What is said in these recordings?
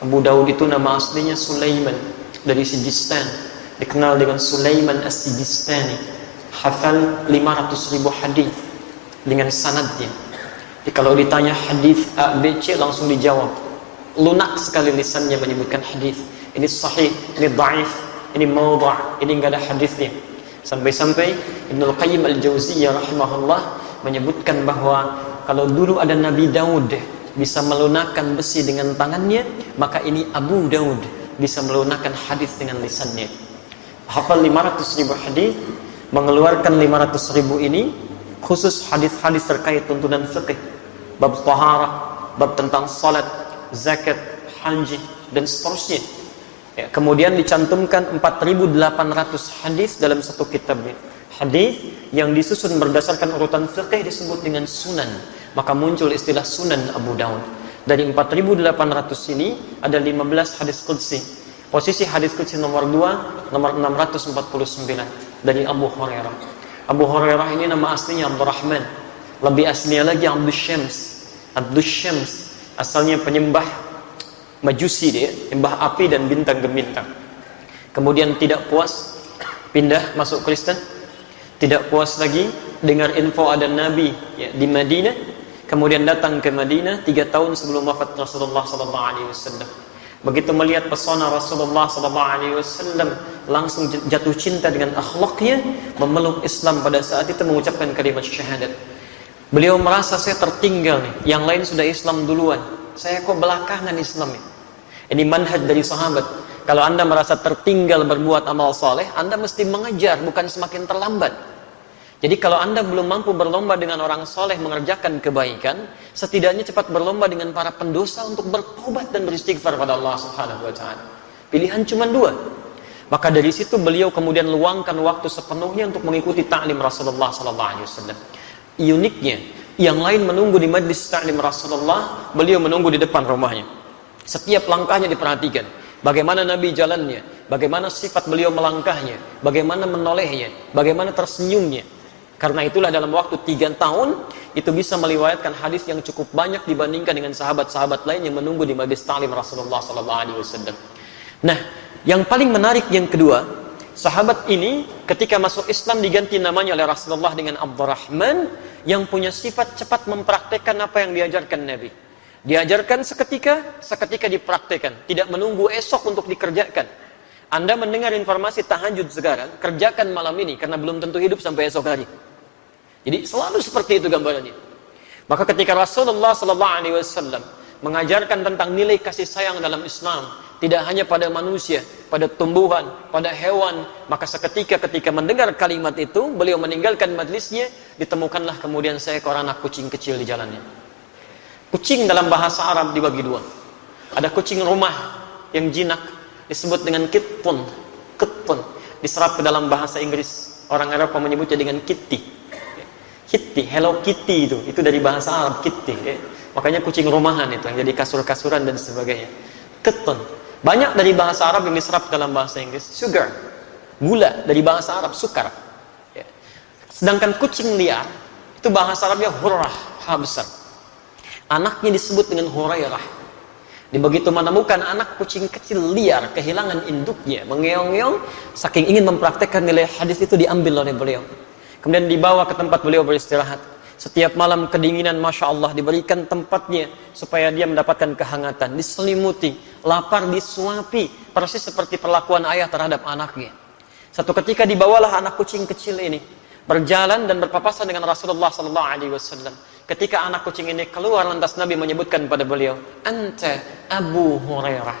Abu Daud itu nama aslinya Sulaiman dari Sijistan, dikenal dengan Sulaiman As-Sijistani. Hafal 500.000 hadis dengan sanadnya. Jadi kalau ditanya hadis A, B, C langsung dijawab. Lunak sekali lisannya menyebutkan hadis. Ini sahih, ini dhaif, ini maudhu', ini enggak ada hadisnya. Sampai-sampai Ibnu Qayyim Al-Jauziyah rahimahullah menyebutkan bahwa kalau dulu ada Nabi Daud bisa melunakkan besi dengan tangannya, maka ini Abu Daud bisa melunakkan hadis dengan lisannya. Hafal 500.000 hadis, mengeluarkan 500.000 ini khusus hadis-hadis terkait tuntunan fikih, bab taharah, bab tentang salat, zakat, haji dan seterusnya. Ya, kemudian dicantumkan 4.800 hadis dalam satu kitabnya. Hadis yang disusun berdasarkan urutan fikih disebut dengan sunan. Maka muncul istilah Sunan Abu Daud. Dari 4.800 ini ada 15 hadis qudsi. Posisi hadis qudsi nomor 2, nomor 649 dari Abu Hurairah. Abu Hurairah ini nama aslinya Abdurrahman. Lebih aslinya lagi Abdus Syams. Abdus Syams asalnya penyembah Majusi dia, penyembah api dan bintang-bintang. Kemudian tidak puas, pindah masuk Kristen. Tidak puas lagi dengar info ada Nabi ya, di Madinah. Kemudian datang ke Madinah 3 tahun sebelum wafat Rasulullah SAW. Begitu melihat pesona Rasulullah SAW, langsung jatuh cinta dengan akhlaknya, memeluk Islam pada saat itu, mengucapkan kalimat syahadat. Beliau merasa, saya tertinggal nih, yang lain sudah Islam duluan, saya kok belakangan Islam ya. Ini manhaj dari sahabat. Kalau Anda merasa tertinggal berbuat amal soleh, Anda mesti mengejar, bukan semakin terlambat. Jadi kalau Anda belum mampu berlomba dengan orang soleh mengerjakan kebaikan, setidaknya cepat berlomba dengan para pendosa untuk bertobat dan beristighfar pada Allah Subhanahu wa Ta'ala. Pilihan cuma 2. Maka dari situ beliau kemudian luangkan waktu sepenuhnya untuk mengikuti ta'lim Rasulullah SAW. Uniknya, yang lain menunggu di majlis ta'lim Rasulullah, beliau menunggu di depan rumahnya. Setiap langkahnya diperhatikan. Bagaimana Nabi jalannya, bagaimana sifat beliau melangkahnya, bagaimana menolehnya, bagaimana tersenyumnya. Karena itulah dalam waktu 3 tahun itu bisa meriwayatkan hadis yang cukup banyak dibandingkan dengan sahabat-sahabat lain yang menunggu di majlis ta'lim Rasulullah SAW. Nah, yang paling menarik yang kedua, sahabat ini ketika masuk Islam diganti namanya oleh Rasulullah dengan Abdurrahman, yang punya sifat cepat mempraktekkan apa yang diajarkan Nabi. Diajarkan seketika dipraktekkan, tidak menunggu esok untuk dikerjakan. Anda mendengar informasi tahajud sekarang, kerjakan malam ini karena belum tentu hidup sampai esok hari. Jadi selalu seperti itu gambarannya. Maka ketika Rasulullah SAW mengajarkan tentang nilai kasih sayang dalam Islam, tidak hanya pada manusia, pada tumbuhan, pada hewan, maka seketika ketika mendengar kalimat itu, beliau meninggalkan majlisnya, ditemukanlah kemudian seekor anak kucing kecil di jalannya. Kucing dalam bahasa Arab dibagi 2. Ada kucing rumah yang jinak, disebut dengan kitpun. Diserap ke dalam bahasa Inggris. Orang Arab menyebutnya dengan kitty. Kitty, Hello Kitty itu dari bahasa Arab kitty. Makanya kucing rumahan itu yang jadi kasur-kasuran dan sebagainya. Ketun. Banyak dari bahasa Arab yang diserap dalam bahasa Inggris. Sugar, gula dari bahasa Arab sukar. Sedangkan kucing liar itu bahasa Arabnya hurrah, ha besar. Anaknya disebut dengan Hurairah. Begitu menemukan anak kucing kecil liar kehilangan induknya, mengeong-ngeong, saking ingin mempraktekkan nilai hadis itu diambil oleh beliau. Kemudian dibawa ke tempat beliau beristirahat. Setiap malam kedinginan, Masya Allah, diberikan tempatnya supaya dia mendapatkan kehangatan. Diselimuti, lapar disuapi, persis seperti perlakuan ayah terhadap anaknya. Satu ketika dibawalah anak kucing kecil ini berjalan dan berpapasan dengan Rasulullah SAW. Ketika anak kucing ini keluar, lantas Nabi menyebutkan pada beliau, Anta Abu Hurairah.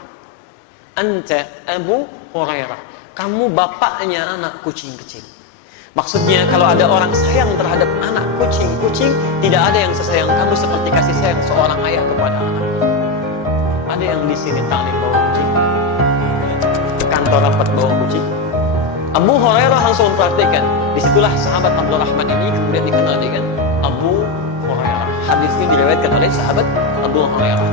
Anta Abu Hurairah. Kamu bapaknya anak kucing kecil. Maksudnya kalau ada orang sayang terhadap anak kucing-kucing, tidak ada yang sesayang kamu seperti kasih sayang seorang ayah kepada anak. Ada yang di sini taklim bawa kucing, ke kantor rapat bawa kucing. Abu Hurairah langsung mempraktikkan. Disitulah sahabat Abdurrahman ini kemudian dikenal dengan Abu Hurairah. Hadis ini diriwayatkan oleh sahabat Abu Hurairah.